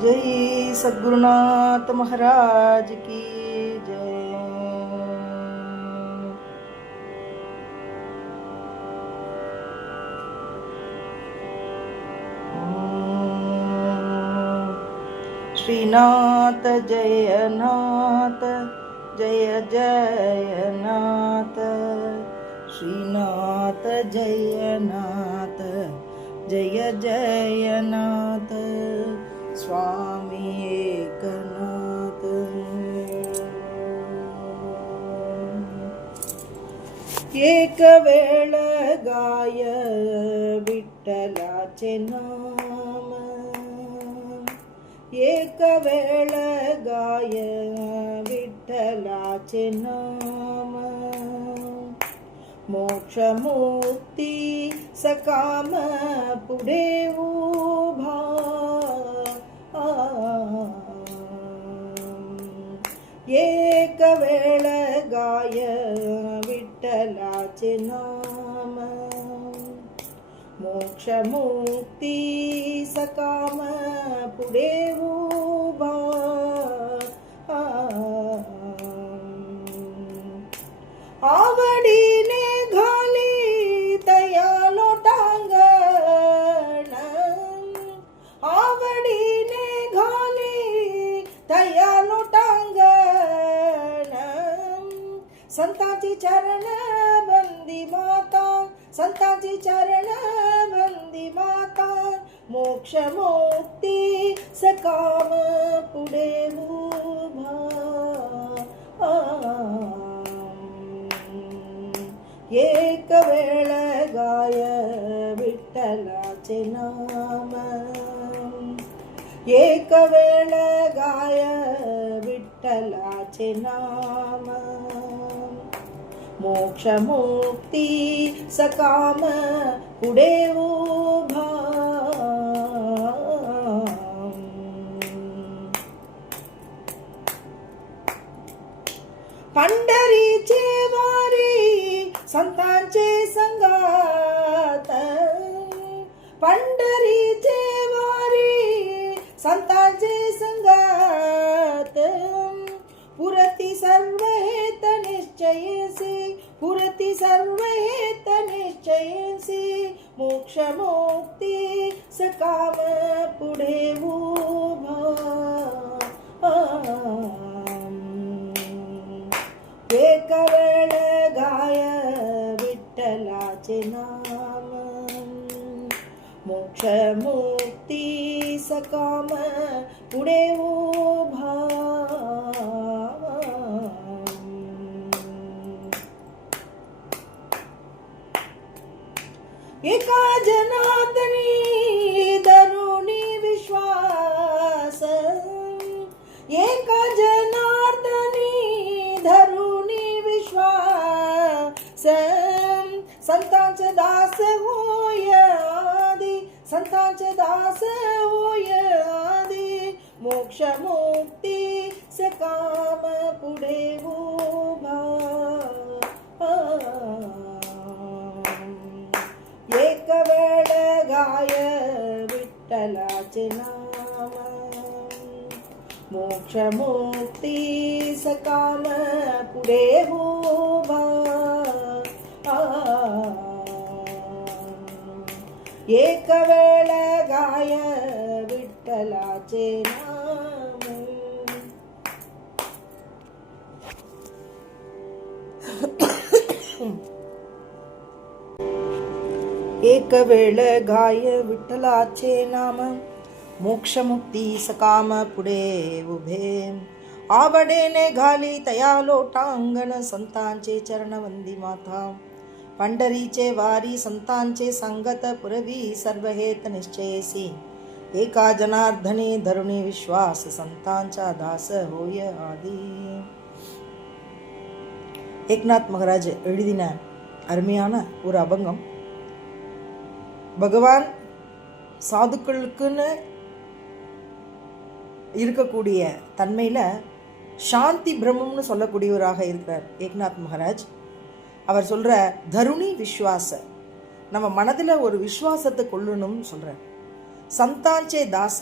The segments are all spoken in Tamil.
जय सद्गुरुनाथ महाराज की जय। श्रीनाथ जयनाथ जय जयनाथ, श्रीनाथ जयनाथ जय जयनाथ, स्वामी एकनाथ। एक वेळ गाय विठ्ठलाचे नाम, एक वेळ गाय विठ्ठलाचे नाम, मोक्ष मुक्ती सकाम पुढे उभा। एक वेळ गाय विठ्ठलाचे नाम, मोक्ष मुक्ती सकाम पुढे उभा। आवडीने घाली तया लोटांगण, आवडीने घाली तया लोटांगण, संतांची चरण बंदी माता, संतांची चरण बंदी माता, मोक्ष मुक्ती सकाम पुढे उभा। एक वेळ गाय विठ्ठलाचे नाम, एक वेळ गाय विठ्ठलाचे नाम, मोक्ष मुक्ती सकाम पुढे उभा। पंढरीचे वारी संतांचे संगात, पंढरीचे वारी संतांचे संगात, पुरती सर्व हेत निश्चयसी, पुरती सर्व हेत निश्चयसी, मोक्ष मुक्ती सकाम पुढे उभा। एक वेळ गाय विठ्ठलाचे नाम, मोक्ष मुक्ती सकाम पुढे उभा। एका जनार्दनी धरुणी विश्वास, एका जनार्दनी धरुणी विश्वास, संतांचे दास होय आदी, संतांचे दास होय आदी, मोक्ष मुक्ती सकाम पुढे उभा। एक वेळ गाय विठ्ठलाचे नाम, मोक्ष मुक्ती सकाम पुढे उभा। एक वेळ गाय विठ्ठलाचे नाम। एक वेळ गाय विठ्ठलाचे नाम, मोक्ष मुक्ती सकाम पुढे उभे। आवडेने घाली तया लोटांगण, संतांचे चरणवंदी माथा, पंढरीचे वारी संतांचे संगत, पुरवी सर्व हेत निश्चयसी, एका जनार्दनी धरुणी विश्वास, संतांचा दास होय आदी। ஏக்நாத் மகாராஜ் எழுதின அருமையான ஒரு அபங்கம். பகவான் சாதுக்களுக்குன்னு இருக்கக்கூடிய தன்மையில் சாந்தி பிரம்மம்னு சொல்லக்கூடியவராக இருக்கிறார் ஏக்நாத் மகாராஜ். அவர் சொல்கிற தருணி விஸ்வாச, நம்ம மனதில் ஒரு விஸ்வாசத்தை கொள்ளணும்னு சொல்கிறார். சந்தாஞ்சே தாச,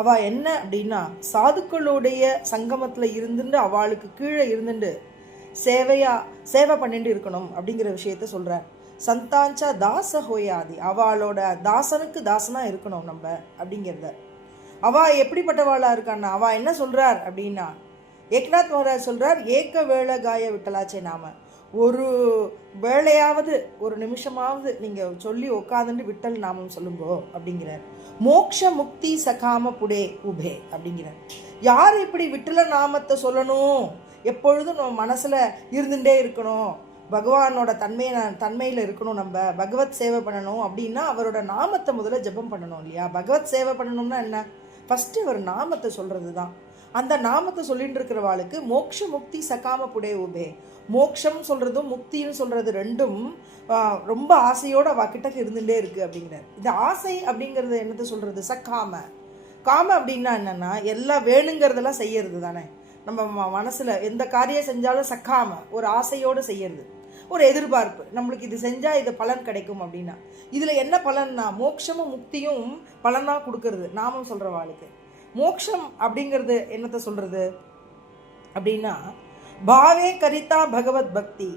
அவள் என்ன அப்படின்னா சாதுக்களுடைய சங்கமத்தில் இருந்துட்டு அவளுக்கு கீழே இருந்துட்டு சேவை பண்ணிட்டு இருக்கணும் அப்படிங்கிற விஷயத்த சொல்கிறார். சந்தாஞ்சா தாச ஹோயாதி, அவளோட தாசனுக்கு தாசனாக இருக்கணும் நம்ம அப்படிங்கிறத. அவள் எப்படிப்பட்டவாளாக இருக்கான்னா, அவள் என்ன சொல்கிறார் அப்படின்னா, ஏக்நாத் மகாராஜ் சொல்கிறார், ஏக்க வேளை காய விட்டலாச்சே நாம, ஒரு வேளையாவது ஒரு நிமிஷமாவது நீங்கள் சொல்லி உட்காந்துட்டு விட்டல் நாமம் சொல்லுங்கோ அப்படிங்கிறார். மோக்ஷ முக்தி சகாம புடே உபே அப்படிங்கிறார். யார் இப்படி விட்டல நாமத்தை சொல்லணும், எப்பொழுதும் நம்ம மனசில் இருந்துகிட்டே இருக்கணும், பகவானோட தன்மையில் இருக்கணும், நம்ம பகவத் சேவை பண்ணணும் அப்படின்னா அவரோட நாமத்தை முதல்ல ஜபம் பண்ணணும் இல்லையா. பகவத் சேவை பண்ணணும்னா என்ன, ஃபஸ்ட்டு அவர் நாமத்தை சொல்கிறது தான். அந்த நாமத்தை சொல்லிட்டு இருக்கிறவாளுக்கு மோக்ஷ முக்தி சகாம புடே உபே, மோக்ஷம் சொல்கிறதும் முக்தின்னு சொல்கிறது ரெண்டும் ரொம்ப ஆசையோடு அவகிட்ட இருந்துகிட்டே இருக்குது அப்படிங்கிறார். இந்த ஆசை அப்படிங்கிறது என்னத்தை சொல்கிறது, சக்காம. காம அப்படின்னா என்னென்னா எல்லாம் வேணுங்கிறதெல்லாம் செய்யறது தானே. நம்ம மனசில் எந்த காரியம் செஞ்சாலும் சக்காம ஒரு ஆசையோடு செய்யறது, ஒரு எதிர்பார்ப்பு, நம்மளுக்கு இது செஞ்சால் இது பலன் கிடைக்கும் அப்படின்னா. இதில் என்ன பலன்னா மோட்சமும் முக்தியும் பலனாக கொடுக்கறது நாமம் சொல்கிறவாளுக்கு. மோட்சம் அப்படிங்கிறது என்னத்தை சொல்கிறது அப்படின்னா, பாவே கரிதா பகவத் பக்தி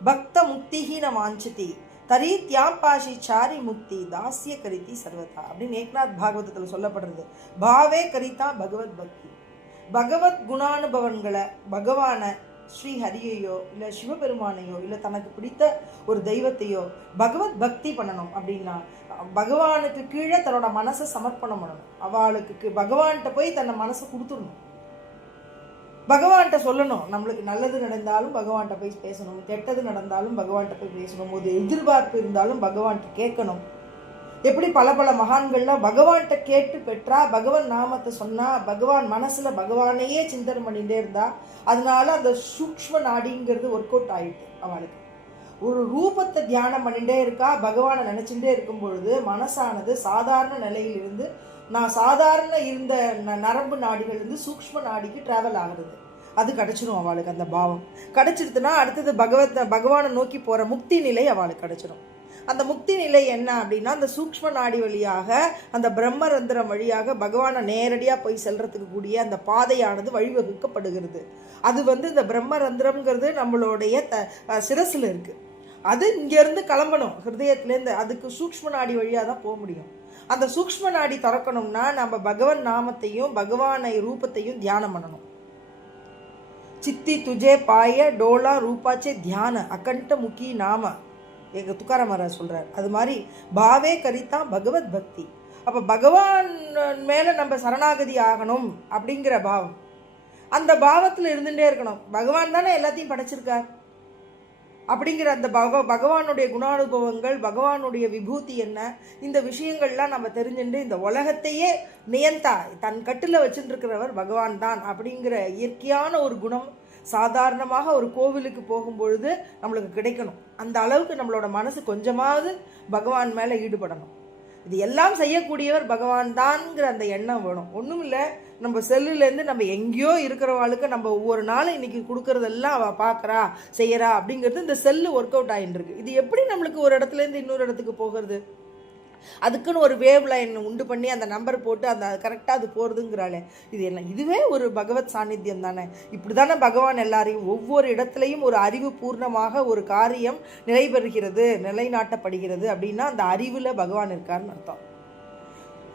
பக்த முக்திஹி ந வாஞ்சிதி தரி தியாபாஷி சாரி முக்தி தாசிய கரித்தி சர்வதா அப்படின்னு ஏக்நாத் பாகவதத்தில் சொல்லப்படுறது. பாவே கரிதா பகவத் பக்தி, பகவத் குணானுபவன்களை, பகவானை, ஸ்ரீ ஹரியையோ இல்லை சிவபெருமானையோ இல்லை தனக்கு பிடித்த ஒரு தெய்வத்தையோ பகவத் பக்தி பண்ணணும் அப்படின்னா பகவானுக்கு கீழே தன்னோட மனசை சமர்ப்பணம் பண்ணணும். அவளுக்கு பகவான்கிட்ட போய் தன்னை மனசை கொடுத்துடணும், பகவான்கிட்ட சொல்லணும். நம்மளுக்கு நல்லது நடந்தாலும் பகவான்கிட்ட போய் பேசணும், கெட்டது நடந்தாலும் பகவான்கிட்ட போய் பேசணும், ஒரு எதிர்பார்ப்பு இருந்தாலும் பகவான்கிட்ட கேட்கணும். எப்படி பல பல மகான்கள்லாம் பகவான்கிட்ட கேட்டு பெற்றா, பகவான் நாமத்தை சொன்னா, பகவான் மனசுல பகவானையே சிந்தனை பண்ணிகிட்டே இருந்தா, அதனால அந்த சூக்ஷ்ம நாடிங்கிறது ஒர்க் அவுட் ஆயிடுது அவளுக்கு. ஒரு ரூபத்தை தியானம் பண்ணிகிட்டே இருக்கா, பகவானை நினைச்சுட்டே இருக்கும் பொழுது மனசானது சாதாரண நிலையிலிருந்து, நான் சாதாரண இருந்த நரம்பு நாடிகள் இருந்து சூக்ஷ்ம நாடிக்கு டிராவல் ஆகுறது. அது கிடைச்சிடும் அவளுக்கு. அந்த பாவம் கிடைச்சிருதுன்னா அடுத்தது பகவானை நோக்கி போற முக்தி நிலை அவளுக்கு கிடைச்சிடும். அந்த முக்தி நிலை என்ன அப்படின்னா, அந்த சூக்ஷ்ம நாடி வழியாக, அந்த பிரம்மரந்திரம் வழியாக பகவானை நேரடியாக போய் செல்றதுக்கு கூடிய அந்த பாதையானது வழிவகுக்கப்படுகிறது. அது இந்த பிரம்மரந்திரம்ங்கிறது நம்மளுடைய சிரசில் இருக்குது. அது இங்கேருந்து கிளம்பணும் ஹிருதயத்துலேருந்து, அதுக்கு சூக்ஷ்ம நாடி வழியாக தான் போக முடியும். அந்த சூக்ஷ்ம நாடி திறக்கணும்னா நம்ம பகவான் நாமத்தையும் பகவானை ரூபத்தையும் தியானம் பண்ணணும். சித்தி துஜே பாய டோலா ரூபாச்சே தியான அகண்ட முக்கி நாம எங்க துக்காராம் மகாராஜ் சொல்றார். அது மாதிரி பாவே கரித்தா பகவத் பக்தி. அப்ப பகவான் மேல நம்ம சரணாகதி ஆகணும் அப்படிங்கிற பாவம், அந்த பாவத்தில் இருந்துட்டே இருக்கணும். பகவான் தானே எல்லாத்தையும் படைச்சிருக்கார் அப்படிங்கிற அந்த பகவானுடைய குணானுபவங்கள், பகவானுடைய விபூதி என்ன, இந்த விஷயங்கள்லாம் நம்ம தெரிஞ்சுட்டு இந்த உலகத்தையே நியந்தா தன் கட்டில் வச்சுட்டு இருக்கிறவர் பகவான் தான் அப்படிங்கிற இயற்கையான ஒரு குணம் சாதாரணமாக ஒரு கோவிலுக்கு போகும்பொழுது நம்மளுக்கு கிடைக்கணும். அந்த அளவுக்கு நம்மளோட மனசு கொஞ்சமாவது பகவான் மேலே ஈடுபடணும். இது எல்லாம் செய்யக்கூடியவர் பகவான் தான்ங்கிற அந்த எண்ணம் வேணும். ஒன்றும் இல்லை, நம்ம செல்லுலேருந்து நம்ம எங்கேயோ இருக்கிறவாளுக்கு நம்ம ஒவ்வொரு நாளும் இன்னைக்கு கொடுக்கறதெல்லாம் அவள் பார்க்குறா செய்யறா அப்படிங்கிறது இந்த செல்லு ஒர்க் அவுட் ஆகிட்டு இருக்கு. இது எப்படி நம்மளுக்கு ஒரு இடத்துலேருந்து இன்னொரு இடத்துக்கு போகிறது? அதுக்குன்னு ஒரு வேவ் லைன் உண்டு பண்ணி அந்த நம்பர் போட்டு அந்த கரெக்டாக அது போகிறதுங்கிறாளே, இது எல்லாம் இதுவே ஒரு பகவத் சாநித்தியம் தானே. இப்படி தானே பகவான் எல்லாரையும் ஒவ்வொரு இடத்துலையும் ஒரு அறிவு பூர்ணமாக ஒரு காரியம் நிலைபெறுகிறது, நிலைநாட்டப்படுகிறது அப்படின்னா அந்த அறிவில் பகவான் இருக்காருன்னு அர்த்தம்.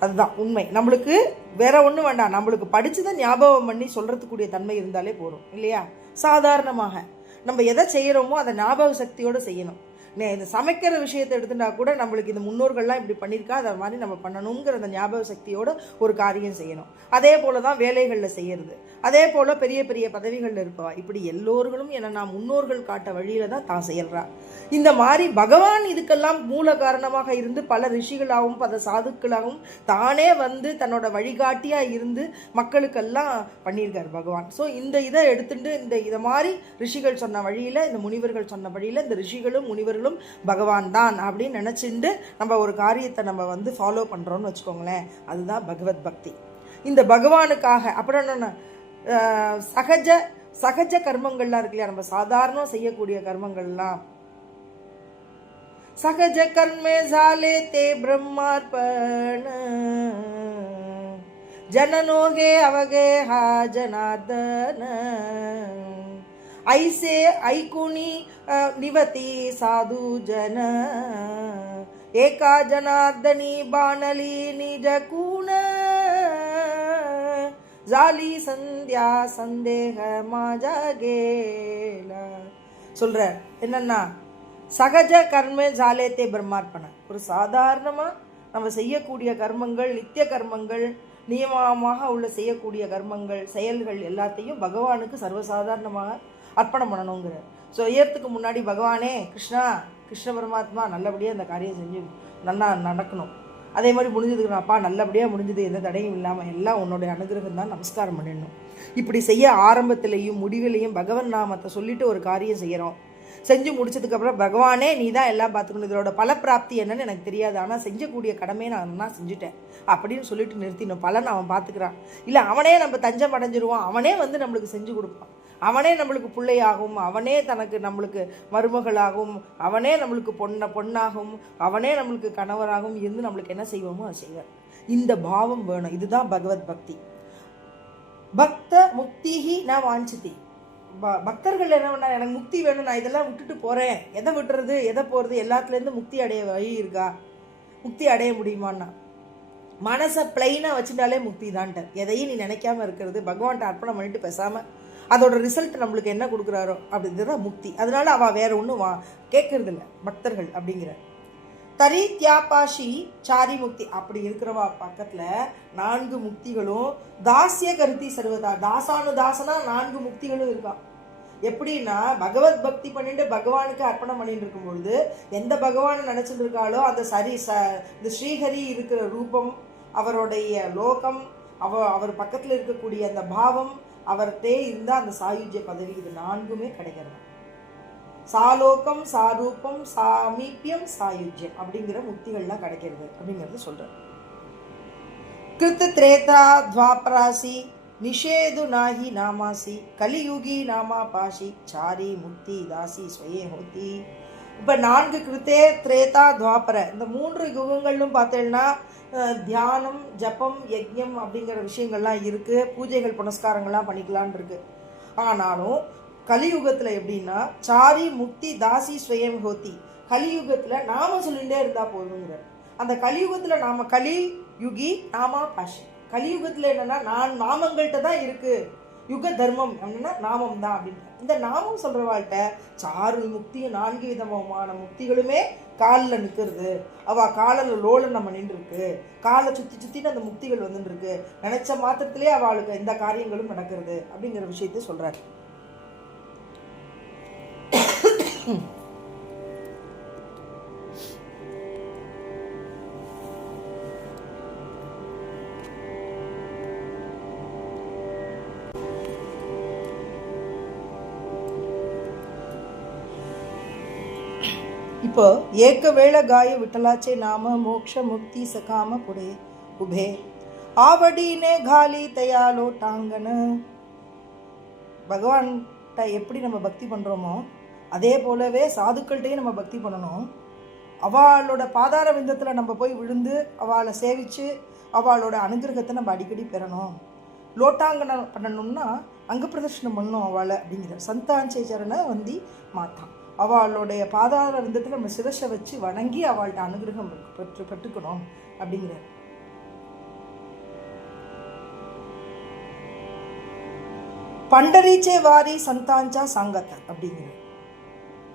அதுதான் உண்மை. நம்மளுக்கு வேற ஒன்றும் வேண்டாம், நம்மளுக்கு படிச்சுதான் ஞாபகம் பண்ணி சொல்கிறதுக்குரிய தன்மை இருந்தாலே போதும் இல்லையா. சாதாரணமாக நம்ம எதை செய்கிறோமோ அதை ஞாபக சக்தியோடு செய்யணும். இந்த சமைக்கிற விஷயத்தை எடுத்துட்டா கூட நம்மளுக்கு இந்த முன்னோர்கள்லாம் இப்படி பண்ணியிருக்கா, அதை மாதிரி நம்ம பண்ணணுங்கிற அந்த ஞாபக சக்தியோட ஒரு காரியம் செய்யணும். அதே போல தான் வேலைகளில் செய்யறது, அதே போல் பெரிய பெரிய பதவிகளில் இருப்பவா, இப்படி எல்லோர்களும் என்னன்னா முன்னோர்கள் காட்ட வழியில தான் தான் செயல்றா. இந்த மாதிரி பகவான் இதுக்கெல்லாம் மூல காரணமாக இருந்து பல ரிஷிகளாகவும் பல சாதுக்களாகவும் தானே தன்னோட வழிகாட்டியாக இருந்து மக்களுக்கெல்லாம் பண்ணியிருக்கார் பகவான். ஸோ இந்த இதை எடுத்துட்டு இதை மாதிரி ரிஷிகள் சொன்ன வழியில், இந்த முனிவர்கள் சொன்ன வழியில் இந்த ரிஷிகளும் முனிவர்களும் பகவான் தான் அப்படின்னு நினச்சிட்டு நம்ம ஒரு காரியத்தை நம்ம ஃபாலோ பண்ணுறோன்னு வச்சுக்கோங்களேன். அதுதான் பகவத் பக்தி. இந்த பகவானுக்காக அப்புறம் என்ன சகஜ கர்மங்கள்லாம் இருக்கு இல்லையா, நம்ம சாதாரணம் செய்யக்கூடிய கர்மங்கள்லாம் சகஜ கர்மே ஜாலே தே பிரம்மார்ப்பண जननोगे अवगे हा जनार्दन ऐसे ऐकुणी निवती साधु जन एका जनार्दनी बाणली निज कूण जाली संध्या संदेह माजा गेला சொல்ற என்னன்னா சகஜ கர்ம ஜாலேத்தே பிரம்மார்ப்பண ஒரு சாதாரணமா நம்ம செய்யக்கூடிய கர்மங்கள் நித்திய கர்மங்கள் நியமமாக உள்ள செய்யக்கூடிய கர்மங்கள் செயல்கள் எல்லாத்தையும் பகவானுக்கு சர்வசாதாரணமாக அர்ப்பணம் பண்ணணுங்கிற. ஸோ ஏறத்துக்கு முன்னாடி பகவானே கிருஷ்ண பரமாத்மா நல்லபடியாக அந்த காரியம் செஞ்சு நல்லா நடக்கணும், அதே மாதிரி முடிஞ்சதுக்குனாப்பா நல்லபடியாக முடிஞ்சது, எந்த தடையும் இல்லாமல் எல்லாம் உன்னுடைய அனுகிரகம் தான், நமஸ்காரம் பண்ணிடணும். இப்படி செய்ய ஆரம்பத்திலையும் முடிவிலையும் பகவன் நாமத்தை சொல்லிட்டு ஒரு காரியம் செய்கிறோம். செஞ்சு முடிச்சதுக்கப்புறம் பகவானே நீ தான் எல்லாம் பார்த்துக்கணும், இதோட பலப்பிராப்தி என்னன்னு எனக்கு தெரியாது, ஆனால் செஞ்சக்கூடிய கடமையை நான் செஞ்சுட்டேன் அப்படின்னு சொல்லிட்டு நிறுத்தினோம். பலன் அவன் பார்த்துக்கிறான். இல்லை அவனே நம்ம தஞ்சம் அடைஞ்சிருவான், அவனே வந்து நம்மளுக்கு செஞ்சு கொடுப்பான், அவனே நம்மளுக்கு பிள்ளையாகும், அவனே நம்மளுக்கு மருமகளாகும், அவனே நம்மளுக்கு பொண்ணாகும், அவனே நம்மளுக்கு கணவராகவும் இருந்து நம்மளுக்கு என்ன செய்வோமோ அதை செய்வார். இந்த பாவம் வேணும். இதுதான் பகவத் பக்தி. பக்த முக்திஹி நான் வாஞ்சித்தி. பக்தர்கள் என்ன பண்ணா, எனக்கு முக்தி வேணும், நான் இதெல்லாம் விட்டுட்டு போகிறேன், எதை விட்டுறது எதை போகிறது, எல்லாத்துலேருந்து முக்தி அடைய வழி இருக்கா, முக்தி அடைய முடியுமான்னா மனசை பிளைனாக வச்சுட்டாலே முக்தி தான்ட்ட. எதையும் நீ நினைக்காம இருக்கிறது, பகவான்கிட்ட அர்ப்பணம் பண்ணிட்டு பேசாமல் அதோட ரிசல்ட் நம்மளுக்கு என்ன கொடுக்குறாரோ அப்படிங்கிறத முக்தி. அதனால அவள் வேற ஒன்றும் கேட்கறது இல்லை பக்தர்கள் அப்படிங்கிற. தரி தியாபாஷி சாரி முக்தி அப்படி இருக்கிறவா பக்கத்தில் 4 முக்திகளும் தாசிய கருத்தி சர்வதா தாசானுதாசனா 4 முக்திகளும் இருக்கா. எப்படின்னா பகவத் பக்தி பண்ணிட்டு பகவானுக்கு அர்ப்பணம் பண்ணிட்டு இருக்கும் பொழுது எந்த பகவான் நினைச்சிட்டு இருக்காளோ அந்த இந்த ஸ்ரீஹரி இருக்கிற ரூபம், அவருடைய லோகம், அவர் பக்கத்தில் இருக்கக்கூடிய அந்த பாவம், அவர்கிட்டே இருந்தால் அந்த சாயுஜ்ய பதவி, இது 4மே கிடைக்கிறது. சாலோகம், சாரூபம், சாமீபியம், சாயுஜ்யம் அப்படிங்கிற முக்திகள்லாம் கிடைக்கிறது அப்படிங்கிறது சொல்றேன். கிருத்து திரேதா துவாபராசி நிஷேது நாகி நாமாசி கலியுகி நாமா பாஷி சாரி முக்தி தாசி ஸ்வயே ஹோதி. இப்போ 4 கிருத்தே திரேதா துவாபர இந்த 3 யுகங்களும் பார்த்தேன்னா தியானம், ஜபம், யஜ்யம் அப்படிங்கிற விஷயங்கள்லாம் இருக்குது, பூஜைகள் புனஸ்காரங்கள்லாம் பண்ணிக்கலான் இருக்கு. ஆனாலும் கலியுகத்தில் எப்படின்னா சாரி முக்தி தாசி ஸ்வயம் ஹோதி, கலியுகத்தில் நாம சொல்லிகிட்டே இருந்தால் போதுங்கிற. அந்த கலியுகத்தில் நாம கலியுகி நாமா பாஷி, கலியுகத்தில் என்னன்னா நாமங்கள்கிட்ட தான் இருக்கு, யுக தர்மம் அப்படின்னா நாமம் தான் அப்படின்னு. இந்த நாமம் சொல்றவாழ்கிட்ட சாரு முக்தியும் 4 விதமான முக்திகளுமே காலில் நிற்கிறது, அவள் காலில் லோலம் நம்ம நின்றுருக்கு, காலை சுற்றின்னு அந்த முக்திகள் வந்துருக்கு, நினைச்ச மாத்திரத்திலே அவளுக்கு இந்த காரியங்களும் நடக்கிறது அப்படிங்கிற விஷயத்த சொல்றாரு. இப்போ ஏக்க வேள காய விட்டலாச்சே நாம மோக்ஷ முக்தி சகாம புடே உபே ஆவடினே காலி தயாலோ டாங்கன. பகவான்கிட்ட எப்படி நம்ம பக்தி பண்ணுறோமோ அதே போலவே சாதுக்கள்கிட்டையும் நம்ம பக்தி பண்ணணும். அவளோட பாதார விந்தத்தில் நம்ம போய் விழுந்து அவளை சேவித்து அவளோட அனுகிரகத்தை நம்ம அடிக்கடி பெறணும். லோட்டாங்கனம் பண்ணணும்னா அங்க பிரதர்ஷனம் பண்ணணும் அவளை அப்படிங்கிற. சந்தாஞ்சேச்சரனை வந்தி மாத்தான், அவளுடைய பாதார விந்தத்தில் நம்ம சிரசை வச்சு வணங்கி அவள்கிட்ட அனுகிரகம் பெற்றுக்கணும் அப்படிங்கிற. பண்டரீச்சே வாரி சந்தாஞ்சா சாங்கத்தை அப்படிங்கிற.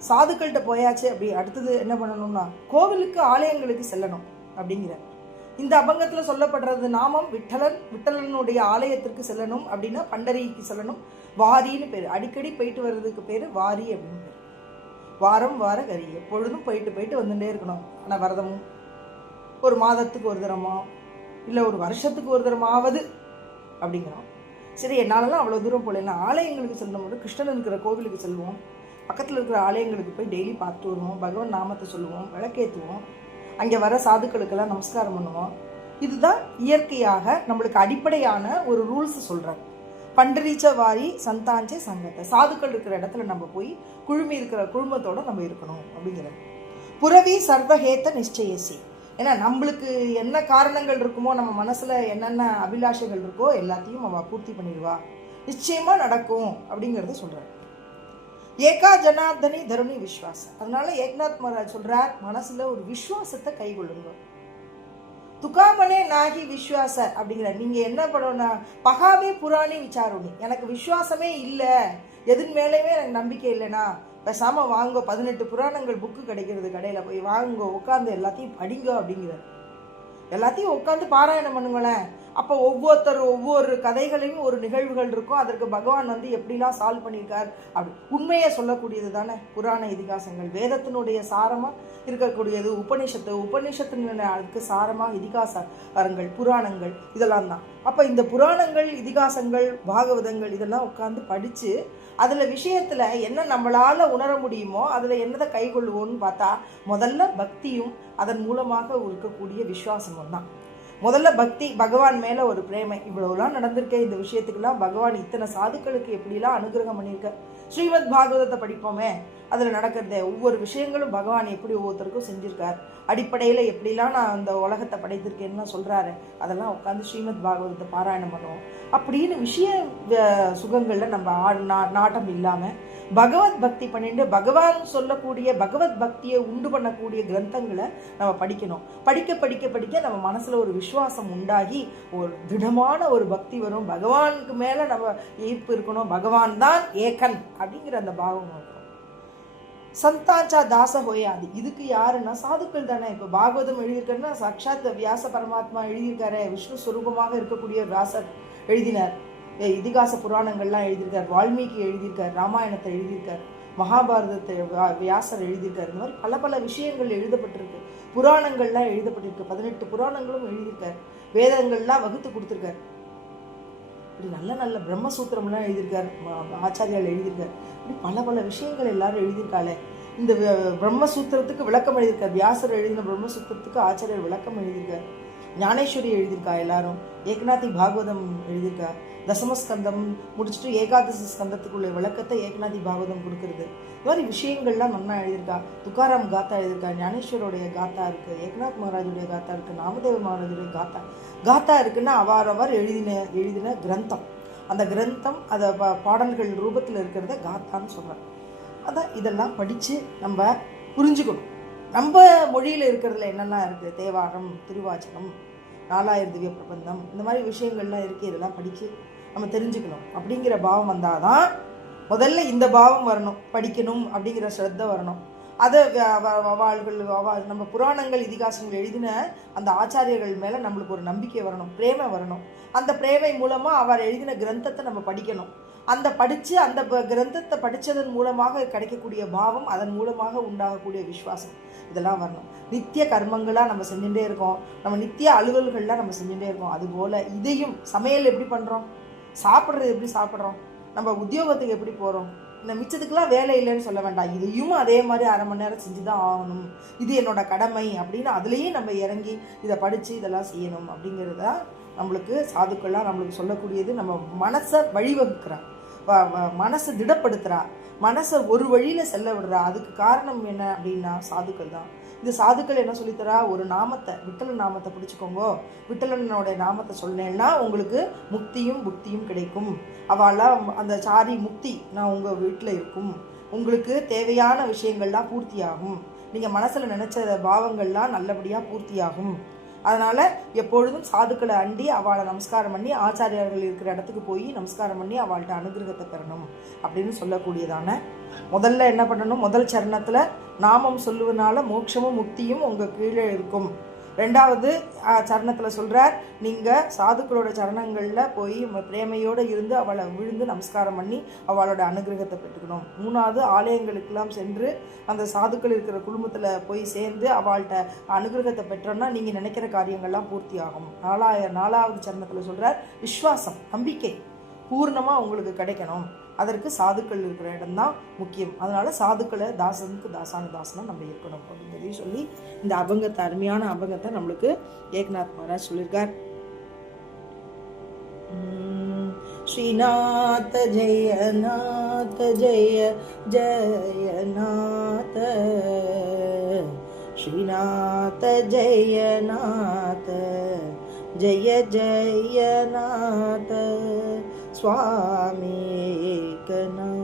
சாதுக்கள்கிட்ட போயாச்சு அப்படி அடுத்தது என்ன பண்ணணும்னா கோவிலுக்கு ஆலயங்களுக்கு செல்லணும் அப்படிங்கிற. இந்த அபங்கத்தில் சொல்லப்படுறது நாமம் விட்டலனுடைய ஆலயத்திற்கு செல்லணும் அப்படின்னா பண்டரிக்கு செல்லணும். வாரின்னு பேர், அடிக்கடி போயிட்டு வர்றதுக்கு பேர் வாரி அப்படின்னு பேர். வாரம் வார கரி, எப்பொழுதும் போயிட்டு வந்துட்டே இருக்கணும். ஆனால் விரதமும் ஒரு மாதத்துக்கு ஒரு தரமோ இல்லை ஒரு வருஷத்துக்கு ஒரு தரமாவது அப்படிங்கிறோம். சரி, என்னாலலாம் அவ்வளோ தூரம் போகலாம். ஆலயங்களுக்கு செல்லும்போது கிருஷ்ணன் இருக்கிற கோவிலுக்கு செல்வோம், பக்கத்தில் இருக்கிற ஆலயங்களுக்கு போய் டெய்லி பார்த்து வருவோம், பகவான் நாமத்தை சொல்லுவோம், விளக்கேற்றுவோம், அங்கே வர சாதுக்களுக்கெல்லாம் நமஸ்காரம் பண்ணுவோம். இதுதான் இயற்கையாக நம்மளுக்கு அடிப்படையான ஒரு ரூல்ஸ் சொல்கிறாங்க. பண்டரீச்ச வாரி சந்தாஞ்சே சங்கத்தை, சாதுக்கள் இருக்கிற இடத்துல நம்ம போய் குழுமி இருக்கிற குழுமத்தோடு நம்ம இருக்கணும் அப்படிங்கிறது. புரவி சர்வஹேத்த நிச்சயசி, ஏன்னா நம்மளுக்கு என்ன காரணங்கள் இருக்குமோ, நம்ம மனசில் என்னென்ன அபிலாஷைகள் இருக்கோ எல்லாத்தையும் அவள் பூர்த்தி பண்ணிடுவா, நிச்சயமாக நடக்கும் அப்படிங்கிறத சொல்கிறார். ஏகா ஜனார்தனி தருணி விஸ்வாசம். அதனால ஏக்நாத் மகாராஜ் சொல்கிறார், மனசில் ஒரு விஸ்வாசத்தை கைகொள்ளுங்க. துகாமனே நாகி விஸ்வாச அப்படிங்கிற, நீங்கள் என்ன பண்ணணும்னா பகாவே புராணி விசாரணி, எனக்கு விஸ்வாசமே இல்லை, எதன் மேலேயுமே எனக்கு நம்பிக்கை இல்லைனா பேசாமல் வாங்க, 18 புராணங்கள் புக்கு கிடைக்கிறது கடையில், போய் வாங்க, உட்காந்து எல்லாத்தையும் படிங்க அப்படிங்கிறார். எல்லாத்தையும் உட்காந்து பாராயணம் பண்ணுங்களேன். அப்போ ஒவ்வொரு கதைகளையும் ஒரு நிகழ்வுகள் இருக்கும், அதற்கு பகவான் எப்படிலாம் சால்வ் பண்ணியிருக்கார் அப்படி உண்மையை சொல்லக்கூடியது தானே புராண இதிகாசங்கள். வேதத்தினுடைய சாரமாக இருக்கக்கூடியது உபனிஷத்தினுடைய அதுக்கு சாரமாக இதிகாசங்கள் புராணங்கள் இதெல்லாம் தான். அப்போ இந்த புராணங்கள் இதிகாசங்கள் பாகவதங்கள் இதெல்லாம் உட்காந்து படித்து அதில் விஷயத்தில் என்ன நம்மளால் உணர முடியுமோ அதில் என்னதை கைகொள்வோன்னு பார்த்தா முதல்ல பக்தியும் அதன் மூலமாக இருக்கக்கூடிய விசுவாசமும் தான். முதல்ல பக்தி, பகவான் மேலே ஒரு பிரேமை. இவ்வளவுலாம் நடந்திருக்க, இந்த விஷயத்துக்கெல்லாம் பகவான் இத்தனை சாதுக்களுக்கு எப்படிலாம் அனுகிரகம் பண்ணியிருக்க. ஸ்ரீமத் பாகவதத்தை படிப்போமே, அதில் நடக்கிறத ஒவ்வொரு விஷயங்களும் பகவான் எப்படி ஒவ்வொருத்தருக்கும் செஞ்சுருக்கார், அடிப்படையில் எப்படிலாம் நான் அந்த உலகத்தை படைத்திருக்கேன்னு சொல்கிறாரு, அதெல்லாம் உட்காந்து ஸ்ரீமத் பாகவதத்தை பாராயணம் பண்ணுவோம். அப்படின்னு விஷய சுகங்களில் நம்ம நாட்டம் இல்லாமல் பகவத் பக்தி பண்ணிட்டு பகவான் சொல்லக்கூடிய பகவத் பக்தியை உண்டு பண்ணக்கூடிய கிரந்தங்களை நம்ம படிக்கணும். படிக்க படிக்க படிக்க நம்ம மனசில் ஒரு விசுவாசம் உண்டாகி ஒரு திடமான ஒரு பக்தி வரும். பகவானுக்கு மேலே நம்ம ஈர்ப்பு இருக்கணும், பகவான் தான் ஏகன் அப்படிங்கிற அந்த பாவம் இருக்கும். சந்தாச்சா தாச ஹோயாது, இதுக்கு யாருன்னா சாதுக்கள் தானே. இப்போ பாகவதம் எழுதியிருக்காருன்னா சாட்சாத் வியாச பரமாத்மா எழுதியிருக்காரு, விஷ்ணு ஸ்வரூபமாக இருக்கக்கூடிய வியாசர் எழுதினார். இதிகாச புராணங்கள்லாம் எழுதியிருக்கார், வால்மீகி எழுதியிருக்கார், ராமாயணத்தை எழுதியிருக்கார், மகாபாரதத்தை வியாசர் எழுதியிருக்கார். இந்த மாதிரி பல பல விஷயங்கள் எழுதப்பட்டிருக்கு, புராணங்கள்லாம் எழுதப்பட்டிருக்கு, 18 புராணங்களும் எழுதியிருக்கார், வேதங்கள்லாம் வகுத்து கொடுத்துருக்கார். இப்படி நல்ல நல்ல பிரம்மசூத்திரம்லாம் எழுதியிருக்கார், ஆச்சாரியால் எழுதியிருக்கார். இப்படி பல பல விஷயங்கள் எல்லாரும் எழுதியிருக்காளே. இந்த பிரம்மசூத்திரத்துக்கு விளக்கம் எழுதியிருக்கார், வியாசர் எழுதின பிரம்மசூத்திரத்துக்கு ஆச்சாரியர் விளக்கம் எழுதியிருக்கார். ஞானேஸ்வரி எழுதியிருக்கா, எல்லாரும் ஏகநாதி பாகவதம் எழுதியிருக்கா, தசமஸ்கந்தம் முடிச்சுட்டு ஏகாதசி ஸ்கந்தத்துக்குள்ள விளக்கத்தை ஏகநாதி பாகவதம் கொடுக்கறது. இந்த மாதிரி விஷயங்கள்லாம் நல்லா எழுதியிருக்கா. துக்காராம் காத்தா எழுதியிருக்கா, ஞானேஸ்வரோடைய காத்தா இருக்குது, ஏகநாத் மகாராஜுடைய காத்தா இருக்குது, நாமதேவ மகாராஜுடைய காத்தா இருக்குன்னா அவர் எழுதின கிரந்தம். அந்த கிரந்தம் அதை பாடல்கள் ரூபத்தில் இருக்கிறத காத்தான்னு சொல்கிறார். அதான் இதெல்லாம் படித்து நம்ம புரிஞ்சுக்கணும். நம்ம மொழியில் இருக்கிறதுல என்னெல்லாம் இருக்குது, தேவாரம், திருவாச்சகம், 4000 திவ்ய பிரபந்தம், இந்த மாதிரி விஷயங்கள்லாம் இருக்குது. இதெல்லாம் படித்து நம்ம தெரிஞ்சுக்கணும் அப்படிங்கிற பாவம் வந்தால் தான் முதல்ல இந்த பாவம் வரணும், படிக்கணும் அப்படிங்கிற ஸ்ரத்த வரணும். அதை நம்ம புராணங்கள் இதிகாசங்கள் எழுதின அந்த ஆச்சாரியர்கள் மேலே நம்மளுக்கு ஒரு நம்பிக்கை வரணும், பிரேமை வரணும். அந்த பிரேமை மூலமாக அவர் எழுதின கிரந்தத்தை நம்ம படிக்கணும். அந்த கிரந்தத்தை படித்ததன் மூலமாக கிடைக்கக்கூடிய பாவம், அதன் மூலமாக உண்டாகக்கூடிய விசுவாசம், இதெல்லாம் வரணும். நித்திய கர்மங்களாக நம்ம செஞ்சுட்டே இருக்கோம், நம்ம நித்திய அலுவல்கள்லாம் நம்ம செஞ்சுட்டே இருக்கோம். அதுபோல் இதையும் சமையல் எப்படி பண்ணுறோம், சாப்பிட்றது எப்படி சாப்பிட்றோம், நம்ம உத்தியோகத்துக்கு எப்படி போகிறோம், இந்த மிச்சத்துக்கெல்லாம் வேலை இல்லைன்னு சொல்ல வேண்டாம், இதையும் அதே மாதிரி 1/2 மணி நேரம் செஞ்சு தான் ஆகணும், இது என்னோட கடமை அப்படின்னு அதுலேயும் நம்ம இறங்கி இதை படித்து இதெல்லாம் செய்யணும். அப்படிங்கிறத நம்மளுக்கு சாதுக்கள்லாம் நம்மளுக்கு சொல்லக்கூடியது. நம்ம மனசை வழிவகுக்கிறா, மனசை திடப்படுத்துகிறா, மனசை ஒரு வழியில் செல்ல விடுறா. அதுக்கு காரணம் என்ன அப்படின்னா சாதுக்கள் தான். இந்த சாதுக்கள் என்ன சொல்லித்தரா, ஒரு நாமத்தை, விட்டலன் நாமத்தை பிடிச்சிக்கோங்க, விட்டலனோட நாமத்தை சொன்னேன்னா உங்களுக்கு முக்தியும் புக்தியும் கிடைக்கும். அவளாம் அந்த சாரி முக்தி நான் உங்கள் வீட்டில் இருக்கும், உங்களுக்கு தேவையான விஷயங்கள்லாம் பூர்த்தியாகும், நீங்கள் மனசில் நினச்ச பாவங்கள்லாம் நல்லபடியாக பூர்த்தியாகும். அதனால் எப்பொழுதும் சாதுக்களை அண்டி அவளை நமஸ்காரம் பண்ணி, ஆச்சாரியர்கள் இருக்கிற இடத்துக்கு போய் நமஸ்காரம் பண்ணி அவள்கிட்ட அனுகிரகத்தை பெறணும் அப்படின்னு சொல்லக்கூடியதான முதல்ல என்ன பண்ணணும், முதல் சரணத்தில் நாமம் சொல்லுவதனால மோட்சமும் முக்தியும் உங்கள் கீழே இருக்கும். 2வது சரணத்தில் சொல்கிறார், நீங்கள் சாதுக்களோட சரணங்களில் போய் பிரேமையோடு இருந்து அவளை விழுந்து நமஸ்காரம் பண்ணி அவளோட அனுகிரகத்தை பெற்றுக்கணும். 3வது ஆலயங்களுக்கெல்லாம் சென்று அந்த சாதுக்கள் இருக்கிற குடும்பத்தில் போய் சேர்ந்து அவள்கிட்ட அனுகிரகத்தை பெற்றோன்னா நீங்கள் நினைக்கிற காரியங்கள்லாம் பூர்த்தி ஆகும். 4வது சரணத்தில் சொல்கிறார், விஸ்வாசம், நம்பிக்கை பூர்ணமாக உங்களுக்கு கிடைக்கணும். அதற்கு சாதுக்கள் இருக்கிற இடம்தான் முக்கியம். அதனால சாதுக்களை தாசனுக்கு தாசனாக நம்ம இருக்கணும் அப்படிங்கிறதையும் சொல்லி இந்த அபங்கத்தை, அருமையான அபங்கத்தை நம்மளுக்கு ஏக்நாத் மகாராஜ் சொல்லியிருக்கார். ஸ்ரீநாத ஜெயநாத ஜெய ஜெயநாத, श्रीनाथ जयनाथ जय जयनाथ स्वामी एकनाथ।